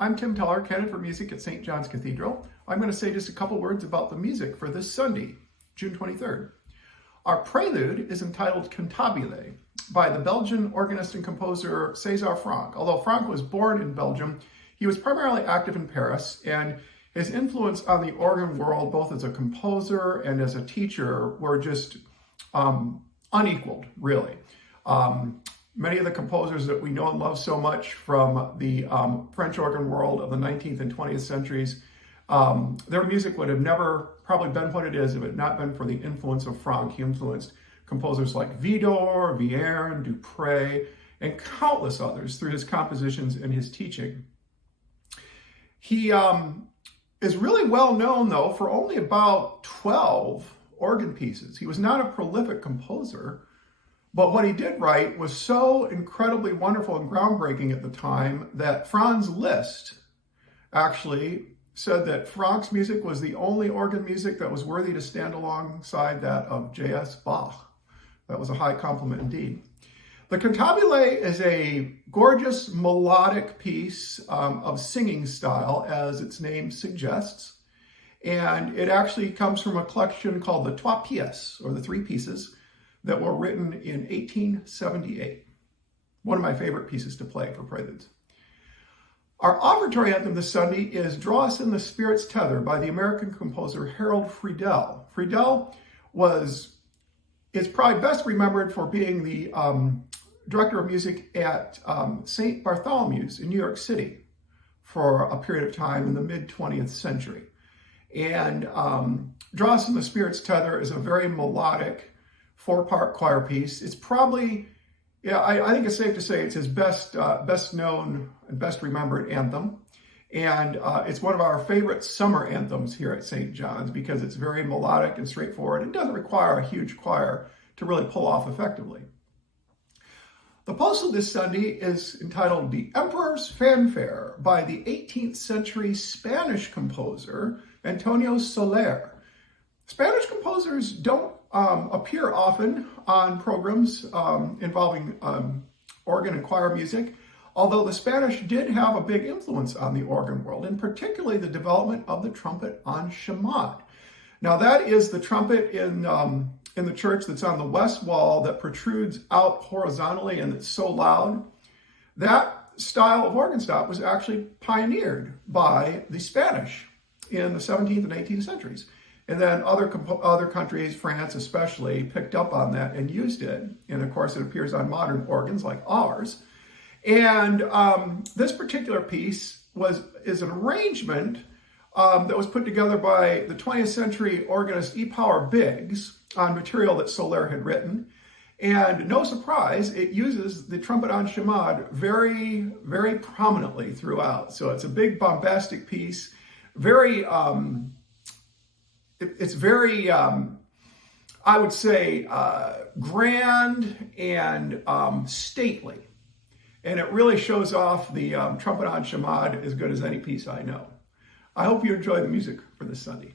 I'm Tim Tuller, Canon for Music at St. John's Cathedral. I'm going to say just a couple words about the music for this Sunday, June 23rd. Our prelude is entitled Cantabile by the Belgian organist and composer César Franck. Although Franck was born in Belgium, he was primarily active in Paris, and his influence on the organ world, both as a composer and as a teacher, were just unequaled, really. Many of the composers that we know and love so much from the French organ world of the 19th and 20th centuries, their music would have never probably been what it is if it had not been for the influence of Franck. He influenced composers like Widor, Vierne, Dupré, and countless others through his compositions and his teaching. He is really well known, though, for only about 12 organ pieces. He was not a prolific composer, but what he did write was so incredibly wonderful and groundbreaking at the time that Franz Liszt actually said that Franck's music was the only organ music that was worthy to stand alongside that of J.S. Bach. That was a high compliment indeed. The Cantabile is a gorgeous melodic piece of singing style, as its name suggests. And it actually comes from a collection called the Trois Pièces, or the Three Pieces, that were written in 1878. One of my favorite pieces to play for preludes. Our offertory anthem this Sunday is Draw Us in the Spirit's Tether by the American composer Harold Friedel. Friedel is probably best remembered for being the director of music at St. Bartholomew's in New York City for a period of time in the mid-20th century. And Draw Us in the Spirit's Tether is a very melodic four-part choir piece. It's probably, I think it's safe to say it's his best known and best remembered anthem. And it's one of our favorite summer anthems here at St. John's because it's very melodic and straightforward. It doesn't require a huge choir to really pull off effectively. The postlude this Sunday is entitled The Emperor's Fanfare by the 18th century Spanish composer Antonio Soler. Spanish composers don't appear often on programs involving organ and choir music, although the Spanish did have a big influence on the organ world, and particularly the development of the trumpet en chamade. Now that is the trumpet in the church that's on the west wall that protrudes out horizontally and it's so loud. That style of organ stop was actually pioneered by the Spanish in the 17th and 18th centuries. And then other countries, France especially, picked up on that and used it. And of course, it appears on modern organs like ours. And this particular piece is an arrangement that was put together by the 20th century organist E. Power Biggs on material that Soler had written. And no surprise, it uses the trumpet en chamade very, very prominently throughout. So it's a big bombastic piece, very... It's very, I would say, grand and stately. And it really shows off the trumpet en chamade as good as any piece I know. I hope you enjoy the music for this Sunday.